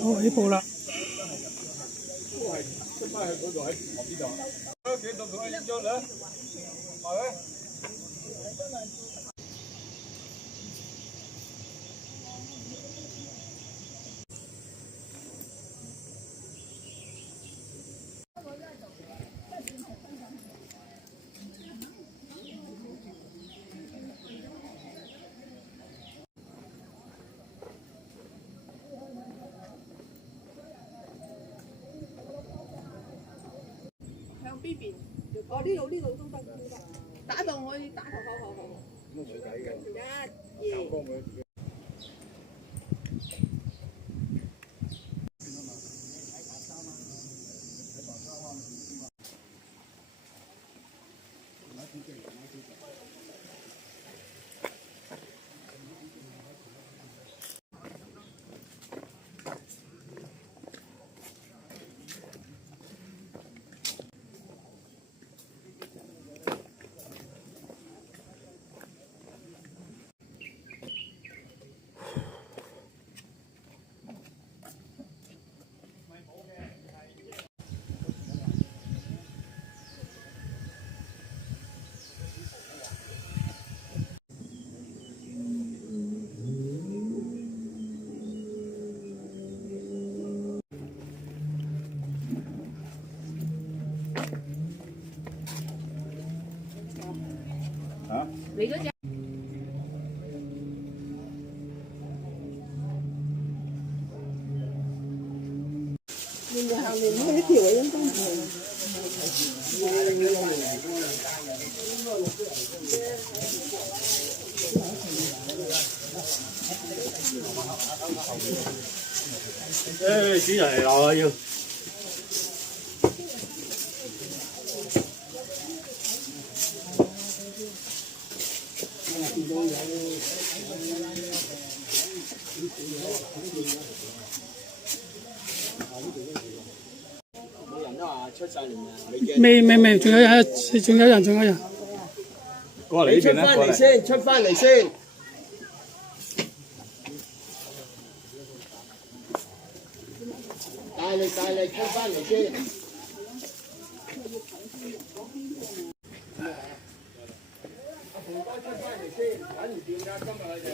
好，起步啦。出翻去嗰度喺旁邊度。幾度同佢影咗兩，係咪？向邊邊？哦，呢度都得，打到我打頭，好。冇水底嘅。一、二。嚟咗隻。你後面呢條應該唔係。誒，主人嚟啦要。未，仲有人。過嚟呢邊啦，過嚟。出翻嚟先。大力，出翻嚟先。阿馮哥出翻嚟先，揾唔掂㗎，今日佢哋。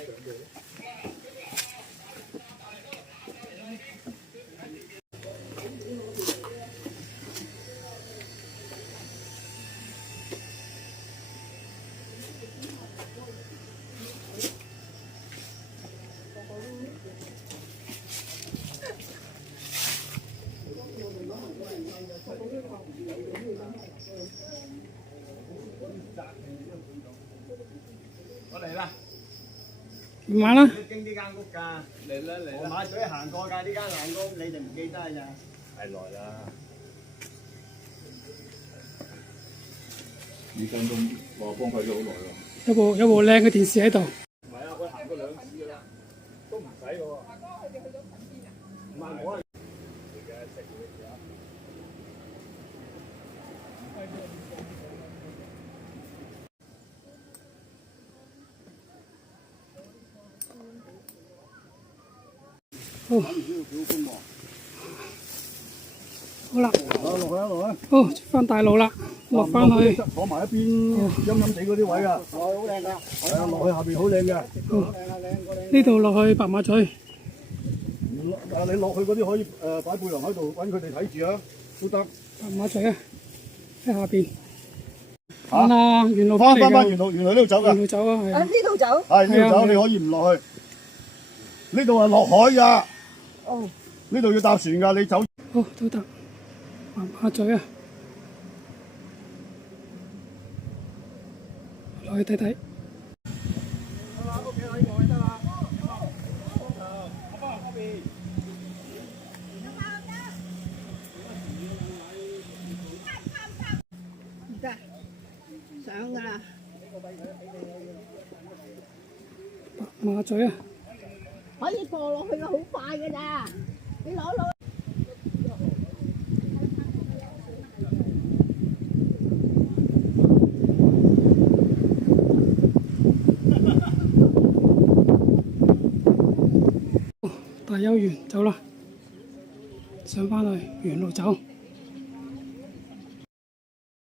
我嚟啦！慢慢啦。經呢間屋㗎，嚟啦！我馬嘴行過㗎，呢間爛屋你哋唔記得呀？太耐啦！呢間都話荒廢咗好耐喎。有部靚嘅電視喺度。唔係啊，佢行過2次㗎啦，都唔使㗎喎。阿哥，佢哋去咗近邊啊？唔係我係。好啦，落去。好，出翻大路啦，落翻去。坐埋一邊陰陰地嗰啲位啊。好靚㗎，係啊，落去下邊好靚嘅。呢度落去白馬咀。你落去嗰啲可以擺背囊喺度揾佢哋睇住啊，都得。白馬咀啊，喺下邊。翻啦，原路翻原路呢度走㗎。原路走啊，係。呢度走。係呢度走，你可以唔落去。呢度係落海㗎。哦。呢度要搭船㗎，你走。好，都得。白馬咀啊，落去睇睇。屋企可以望得啦。唔得，上㗎啦。白馬咀啊，可以過落去㗎，好快㗎咋，你攞。大休園走啦，上翻去原路走。